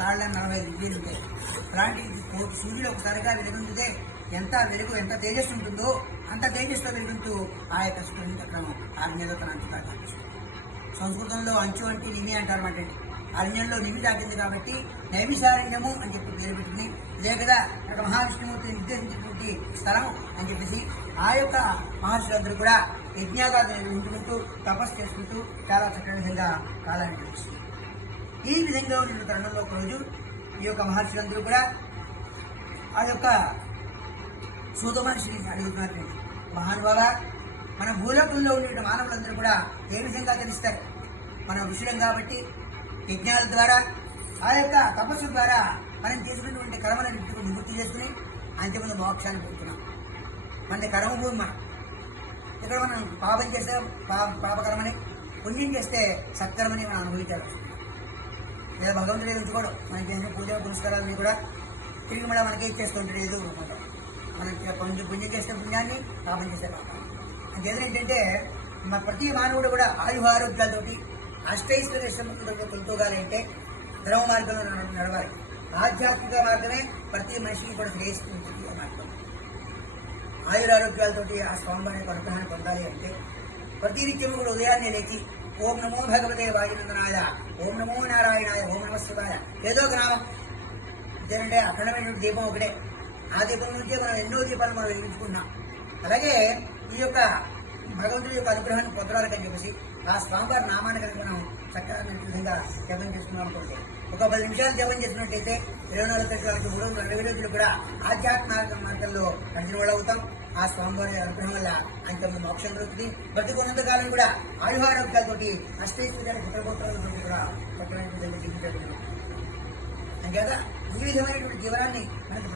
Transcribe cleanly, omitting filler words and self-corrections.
తాళ్ళ 40 డిగ్రీలు ఉంటాయి. అలాంటి సూర్యుడు ఒకసారిగా వెలుగుంటే ఎంత తేజస్సు ఉంటుందో అంత తేజస్సుతో వెలుగుతూ ఆ యొక్క చక్రము ఆజ్ఞలో తన అంచు దాటి సంస్కృతంలో అంచు అంటే నిమి అంటారు అన్నమాట. అరణ్యంలో నిమి దాటింది కాబట్టి నైమిషారణ్యము అని చెప్పి పేరు పెట్టుకుని ఇదే కదా అక్కడ మహావిష్ణుమూర్తిని నిర్దేశించినటువంటి స్థలం అని చెప్పేసి ఆ యొక్క మహర్షులందరూ కూడా యజ్ఞాగాలు నిర్వహించుకుంటూ తపస్సు చేసుకుంటూ చాలా చక్కని విధంగా కాలాన్ని గడిచింది. ఈ విధంగా ఉన్న తరుణంలో ఒక రోజు ఈ యొక్క మహర్షులందరూ కూడా ఆ యొక్క సూత మహర్షిని అడుగుతున్నట్టు, మహానుభావ, మన భూలోకంలో ఉండే మానవులందరూ కూడా ఏ విధంగా తెలుస్తారు? మనం ఋషులం కాబట్టి యజ్ఞాల ద్వారా ఆ యొక్క తపస్సు ద్వారా మనం చేసుకున్నటువంటి కర్మలను నివృత్తి చేసుకుని అంతిమ మోక్షాన్ని పొందుతున్నాం. మన కర్మభూమి మనం. ఇక్కడ మనం పాపం చేస్తే పాపకర్మని, పుణ్యం చేస్తే సత్కర్మని మనం అనుభవించాలి. లేదా భగవంతుడే ఉంచుకోవడం, మనకి ఏమైనా పూజ పురస్కారాలని కూడా తిరిగి మళ్ళీ మనకి ఇచ్చేస్తుంటాడు ఏదో రూపంలో. మనకి పుణ్యం చేస్తే పుణ్యాన్ని, పాపం చేస్తే పాపాన్ని. అంతేదో ఏంటంటే మన ప్రతి మానవుడు కూడా ఆయురారోగ్యాలతోటి అష్టైశ్వర్యములతో తొలుతోగాలంటే ధర్మ మార్గంలో నడవాలి. ఆధ్యాత్మిక మార్గమే ప్రతి మనిషికి కూడా శ్రేయస్సుంటుంది మార్గం. ఆయురారోగ్యాలతోటి ఆ స్వామివారి యొక్క అనుగ్రహాన్ని పొందాలి అంటే ప్రతి నిత్యము కూడా ఉదయాన్నే లేచి ఓం నమో భగవతే వాయునందనాయ, ఓం నమో నారాయణాయ, ఓం నమస్కృతాయ, ఏదో ఒక నామం. ఇదేంటంటే అఖండమైనటువంటి దీపం ఒకటే. ఆ దీపం నుంచే మనం ఎన్నో దీపాలను మనం వెలిగించుకున్నాం. అలాగే ఈ యొక్క భగవంతుడి యొక్క అనుగ్రహాన్ని పొందడాలని చెప్పేసి ఆ స్వామివారి నామాన్ని కనుక మనం చక్కగా విధంగా జపం చేసుకున్నాం అనుకోండి, ఒక 10 నిమిషాలు జపం చేసినట్టయితే 24 గంటలకు 360 రోజులు కూడా ఆధ్యాత్మిక మార్గంలో నడిచిన వాళ్ళు అవుతాం. ఆ స్వామివారి అనుగ్రహం వల్ల అంత మోక్షం దొరుకుతుంది. బతికున్నంత కాలం కూడా ఆయురారోగ్యాలతోటి అష్టైశ్వర్యాలు పుత్రగోత్రాలతో కూడా చక్కమైన విధంగా జీవించడం. అంతేదా ఈ విధమైనటువంటి జీవనాన్ని మనకు